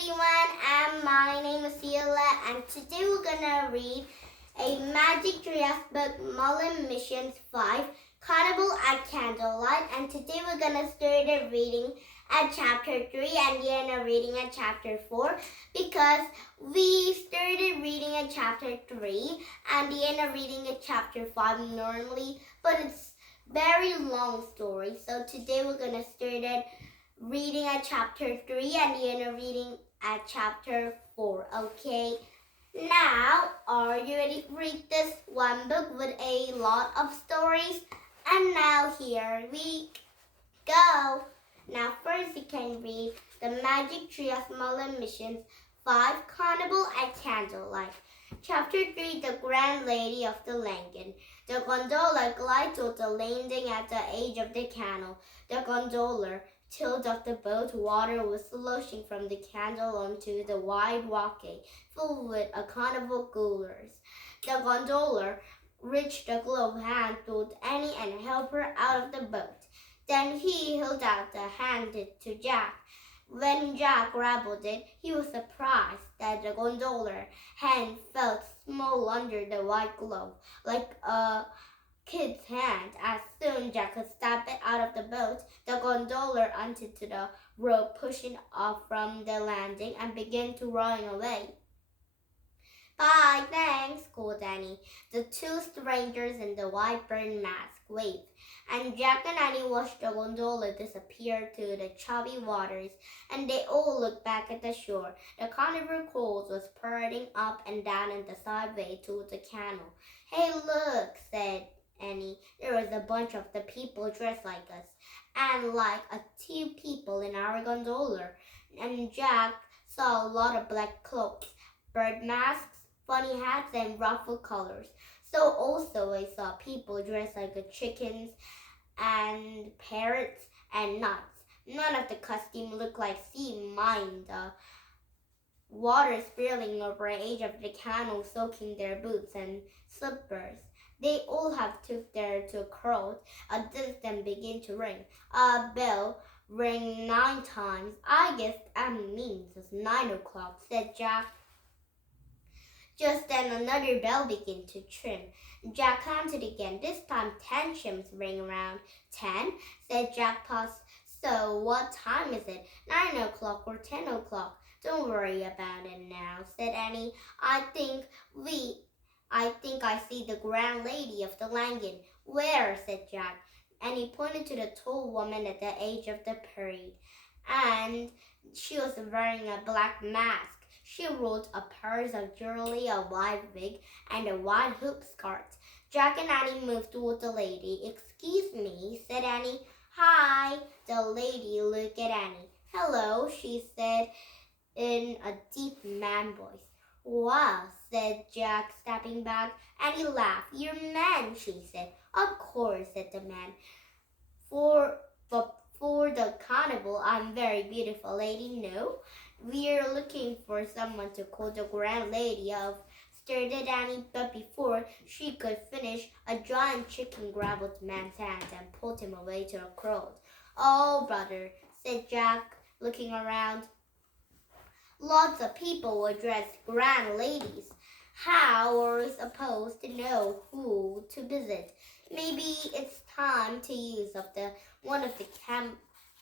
everyone, and my name is Sheila, and today we're gonna read a Magic Giraffe book, Merlin Missions 5, Carnival at Candlelight, and today we're gonna start reading at chapter 3 and the end of reading at chapter 4 because we started reading at chapter 3 and the end of reading at chapter 5 normally, but it's very long story. So today we're gonna start it reading at chapter 3 and the end of reading at chapter 4, okay? Now, are you ready to read this one book with a lot of stories? And now here we go. Now first you can read The Magic Tree of Merlin Missions 5, Carnival at Candlelight. Chapter 3, The Grand Lady of the Langan. The gondola glides to the landing at the edge of the canal. The gondola tilted of the boat, water was sloshing from the canal onto the wide walkway filled with a carnival goers. The gondola reached the gloved hand to Annie and helped her out of the boat. Then he held out the hand to Jack. When Jack grabbed it, he was surprised that the gondola hand felt small under the white glove, like a kid's hand. As soon Jack could step it out of the boat, the gondola onto the rope, pushing off from the landing and began to rowing away. Bye, thanks, called Annie. The two strangers in the white bird mask waved, and Jack and Annie watched the gondola disappear to the choppy waters, and they all looked back at the shore. The carnival cruise was parading up and down in the sideway to the canal. Hey, look, said Annie. There was a bunch of the people dressed like us, and like two people in our gondola. And Jack saw a lot of black cloaks, bird masks, funny hats, and ruffled colors. So also I saw people dressed like chickens and parrots and nuts. None of the costume looked like sea, mind the water spilling over the edge of the canal, soaking their boots and slippers. They all have took there to a crowd. A distance began to ring. A bell rang 9 times. I guess that means it's 9 o'clock, said Jack. Just then another bell began to trim. Jack counted again. This time 10 chimes rang around. 10, said Jack. Paused. So what time is it? 9 o'clock or 10 o'clock? Don't worry about it now, said Annie. I think I see the Grand Lady of the Langan. Where? Said Jack. And he pointed to the tall woman at the edge of the parade. And she was wearing a black mask. She wore a purse of jewelry, a white wig, and a white hoop skirt. Jack and Annie moved toward the lady. Excuse me, said Annie. Hi. The lady looked at Annie. Hello, she said in a deep man voice. Wow, said Jack, stepping back. Annie laughed. You're a man, she said. Of course, said the man. For the carnival, I'm very beautiful, lady. No, we're looking for someone to call the Grand Lady of, started Annie, but before she could finish, a giant chicken grabbed the man's hand and pulled him away to a crowd. Oh, brother, said Jack, looking around. Lots of people were dressed grand ladies. How are we supposed to know who to visit? Maybe it's time to use one of the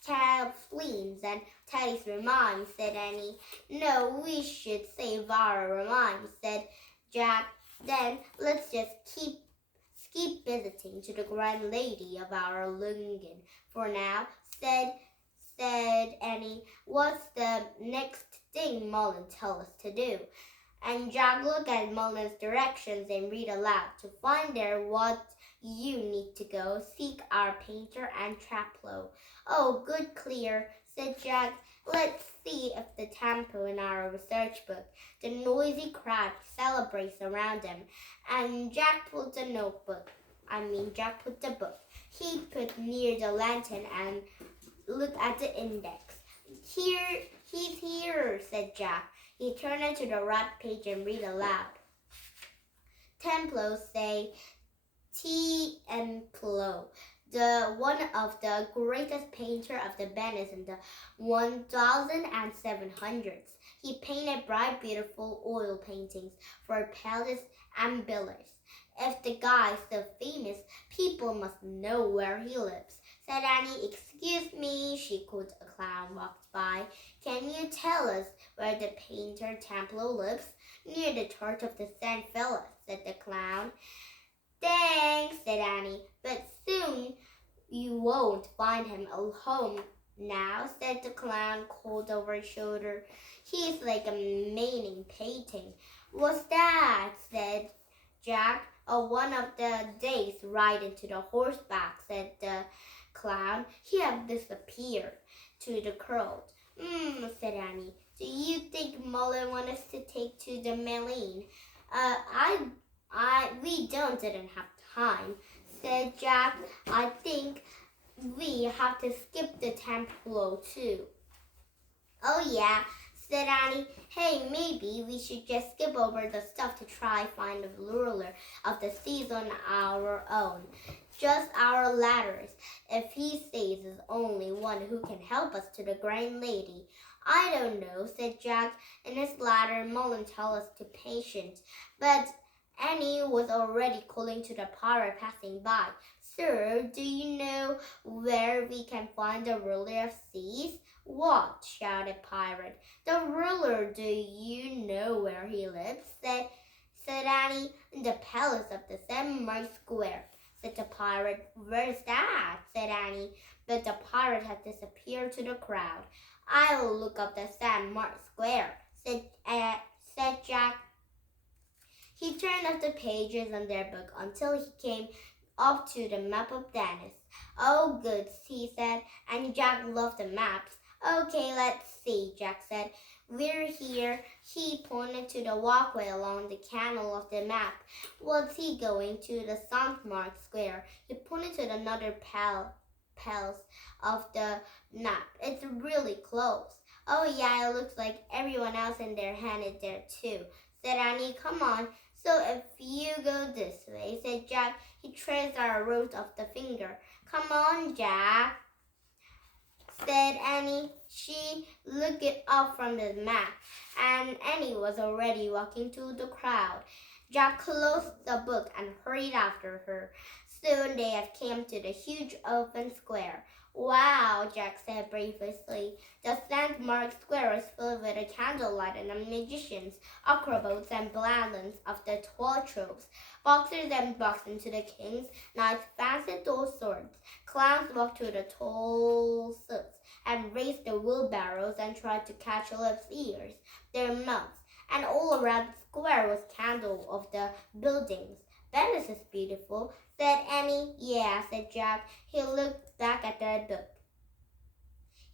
trampolines and Teddy's rhymes, said Annie. No, we should save our rhymes, said Jack. Then let's just keep visiting to the Grand Lady of our Langan for now, said Annie. What's the next thing Merlin tell us to do? And Jack looked at Merlin's directions and read aloud. To find there what you need to go, seek our painter and traplow. Oh, good clear, said Jack. Let's see if the tempo in our research book. The noisy crowd celebrates around him, and Jack put the book. He put near the lantern and looked at the index. He's here, said Jack. He turned it to the right page and read aloud. Templo say Templo. one of the greatest painter of the Venice in the 1700s. He painted bright, beautiful oil paintings for palace and villas. If the guy is so famous, people must know where he lives, said Annie. Excuse me, she called. A clown walked by. Can you tell us where the painter Templo lives? Near the Church of the St. Philip, said the clown. Thanks, said Annie, but soon you won't find him at home now, said the clown, cold over his shoulder. He's like a maning painting. What's that? Said Jack. Oh, one of the days ride into the horseback, said the clown. He have disappeared to the crowd. Said Annie. Do you think Merlin wants us to take to the Merlin? We didn't have time, said Jack. I think we have to skip the temple too. Oh yeah, said Annie. Hey, maybe we should just skip over the stuff to try find the ruler of the seas on our own. Just our ladders. If he says there's only one who can help us to the Grand Lady. I don't know, said Jack. In his ladder, Merlin told us to be patient. But Annie was already calling to the pirate passing by. Sir, do you know where we can find the ruler of seas? What? Shouted pirate. The ruler, do you know where he lives? said Annie. In the palace of the St. Mark's Square, said the pirate. Where's that? said Annie. But the pirate had disappeared to the crowd. I'll look up the St. Mark's Square, said Jack. He turned up the pages on their book until he came up to the map of Venice. Oh, good, he said, and Jack loved the maps. Okay, let's see, Jack said. We're here. He pointed to the walkway along the canal of the map. Was he going to the St. Mark's Square? He pointed to another palace of the map. It's really close. Oh yeah, it looks like everyone else in there headed there too, said Annie. Come on. So if you go this way, said Jack. He traced our route of the finger. Come on, Jack, said Annie. She looked it up from the map, and Annie was already walking through the crowd. Jack closed the book and hurried after her. Soon they had come to the huge open square. Wow, Jack said breathlessly. The St. Mark's Square is filled with a candlelight and the magicians, acrobats, and paladins of the 12 troops. Boxers and boxed into the kings, knights fastened all swords. Clowns walked through the tall suits and raised the wheelbarrows and tried to catch lips' ears, their mouths, and all around the square was candle of the buildings. Venice is beautiful, said Annie. Yeah, said Jack. He looked back at the book.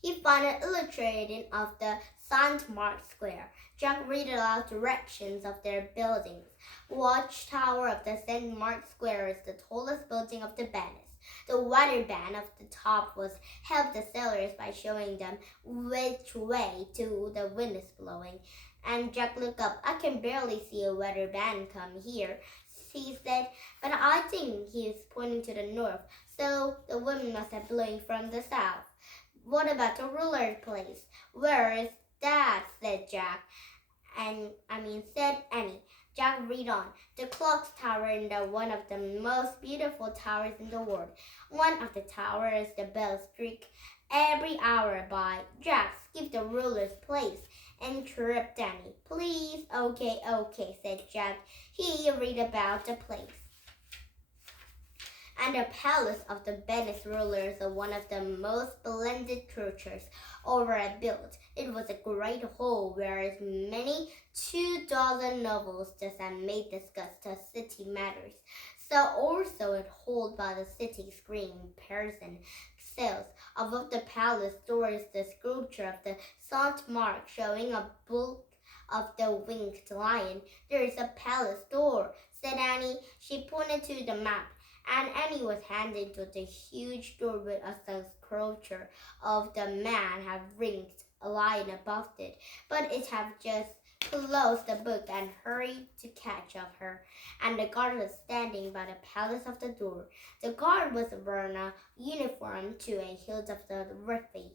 He found an illustration of the St. Mark's Square. Jack read aloud directions of their buildings. Watchtower of the St. Mark's Square is the tallest building of the Venice. The water band of the top was helped the sailors by showing them which way to the wind is blowing. And Jack looked up. I can barely see a weather band come here, he said, but I think he is pointing to the north, so the wind must have blowing from the south. What about the ruler's place? Where is that? said Jack. Said Annie. Jack read on. The clock tower in one of the most beautiful towers in the world. One of the towers, the bells streak every hour by. Jack, skip the ruler's place, interrupted Annie. Please. Okay, said Jack. He read about the place. And the palace of the Venice rulers is one of the most splendid churches ever built. It was a great hall where as many 24 nobles just may discuss the city matters. So also it held by the city screen person sails. Above the palace door is the sculpture of the St. Mark showing a bull of the winged lion. There is a palace door, said Annie. She pointed to the map, and Annie was handed to the huge door with a sculpture of the man have ringed a lion above it, but it have just closed the book and hurried to catch up her. And the guard was standing by the palace of the door. The guard was wearing a uniform to a hilt of the rifle.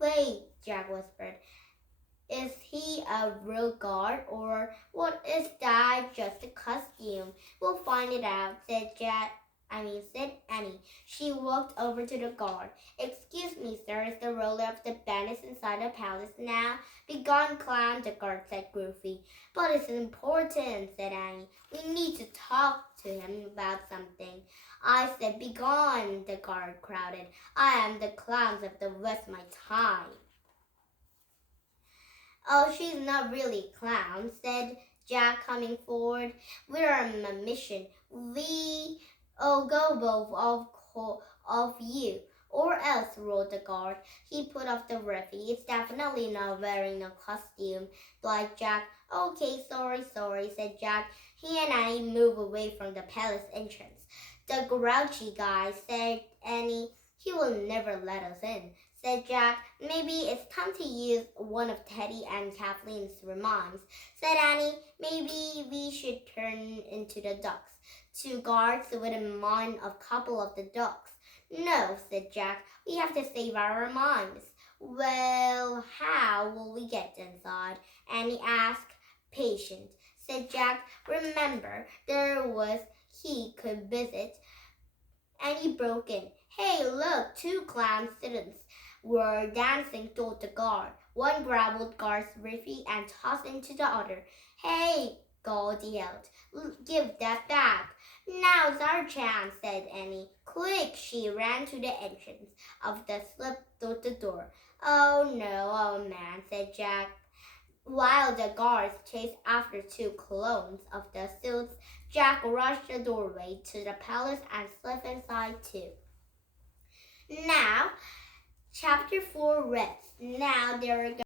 Wait, Jack whispered. Is he a real guard or what is that just a costume? We'll find it out, said Annie. She walked over to the guard. Excuse me, sir, is the ruler of the bandits inside the palace now? Begone, clown, the guard said gruffly. But it's important, said Annie. We need to talk to him about something. I said, begone, the guard crowded. I am the clowns of the West my time. Oh, she's not really a clown, said Jack, coming forward. We're on a mission. We go both of you. Or else, roared the guard. He put off the rifle. It's definitely not wearing a costume, replied Jack. Okay, sorry, said Jack. He and Annie moved away from the palace entrance. The grouchy guy, said Annie. He will never let us in, said Jack. Maybe it's time to use one of Teddy and Kathleen's rhymes, said Annie. Maybe we should turn into the ducks. Two guards wouldn't mind a couple of the ducks. No, said Jack. We have to save our minds. Well, how will we get inside? Annie asked. Patient, said Jack. Remember, he could visit. Annie broke in. Hey, look, two clown students were dancing toward the guard. One grabbed guard's rifle and tossed it to the other. Hey, God yelled. Give that back. Now's our chance, said Annie. Quick, she ran to the entrance of the slip through the door. Oh no, oh man, said Jack. While the guards chased after two clones of the suits, Jack rushed the doorway to the palace and slipped inside too. Now, chapter 4 reads, now there are